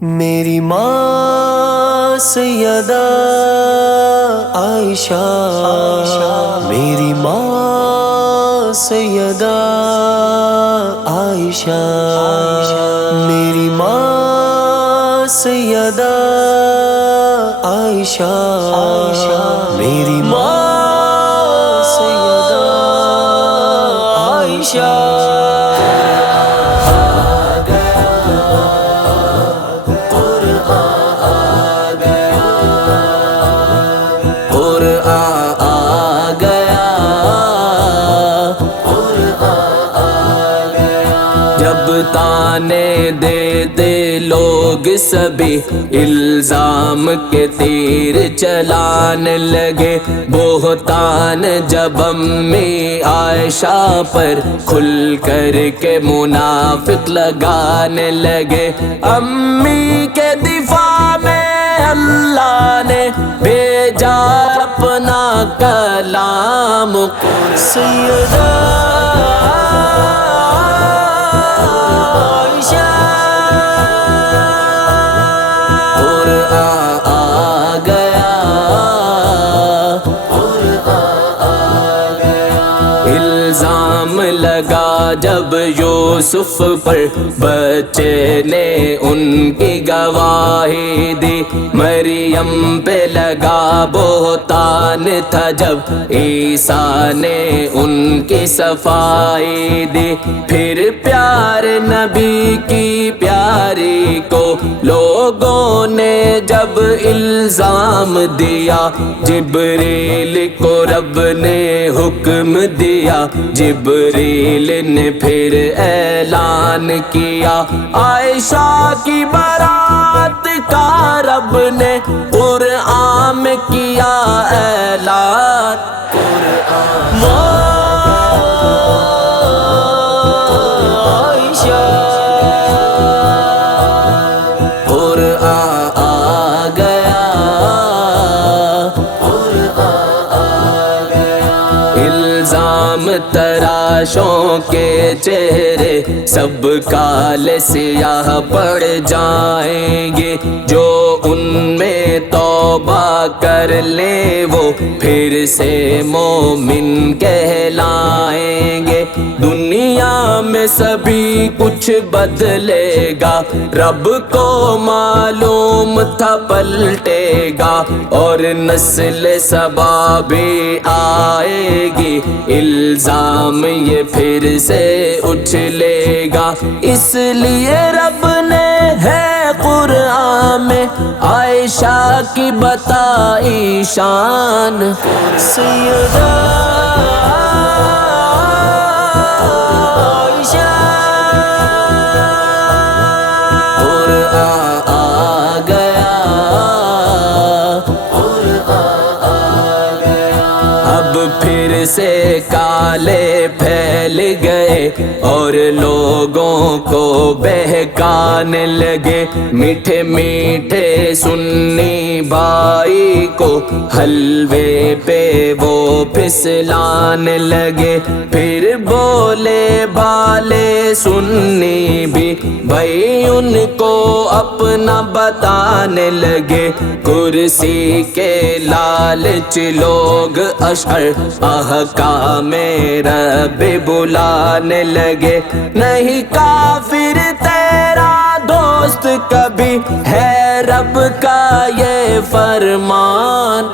میری ماں سیدہ عائشہ، میری ماں سیدہ عائشہ، میری ماں سیدہ عائشہ، میری ماں سیدہ عائشہ۔ جب تانے دیتے لوگ سبھی الزام کے تیر چلانے لگے، بہتان جب امی عائشہ پر کھل کر کے منافق لگانے لگے، امی کے دفاع میں اللہ نے بھیجا اپنا کلام سیدہ الزام لگا جب یوسف پر، بچے نے ان کی گواہی دی، مریم پہ لگا بہتان تھا جب عیسیٰ نے ان کی صفائی دی، پھر پیارے نبی کی پیاری کو لوگوں نے جب الزام دیا، جبریل کو رب نے حکم دیا، جبریل نے پھر اعلان کیا، عائشہ کی برات کا رب نے قرآن میں کیا اعلان، الزام تراشوں کے چہرے سب کالے سیاہ پڑ جائیں گے، جو ان میں توبہ کر لے وہ پھر سے مومن کہلائیں گے، دنیا میں سبھی کچھ بدلے گا، رب کو معلوم تھا پلٹے گا، اور نسل سبا بھی آئے گی، الزام یہ پھر سے اچھلے گا، اس لیے رب نے ہے قرآن میں عائشہ کی بتائی شان، سیدہ پھر سے کالے پھیل گئے اور لوگوں کو بہکانے لگے، میٹھے میٹھے سنی بھائی کو حلوے پہ وہ پھسلانے لگے، پھر بولے بالے سنی بھی بھائی ان کو اپنا بتانے لگے، کرسی کے لالچ لوگ اشعر احکام رب بلانے لگے، نہیں کافر تیرا دوست کبھی ہے رب کا یہ فرمان،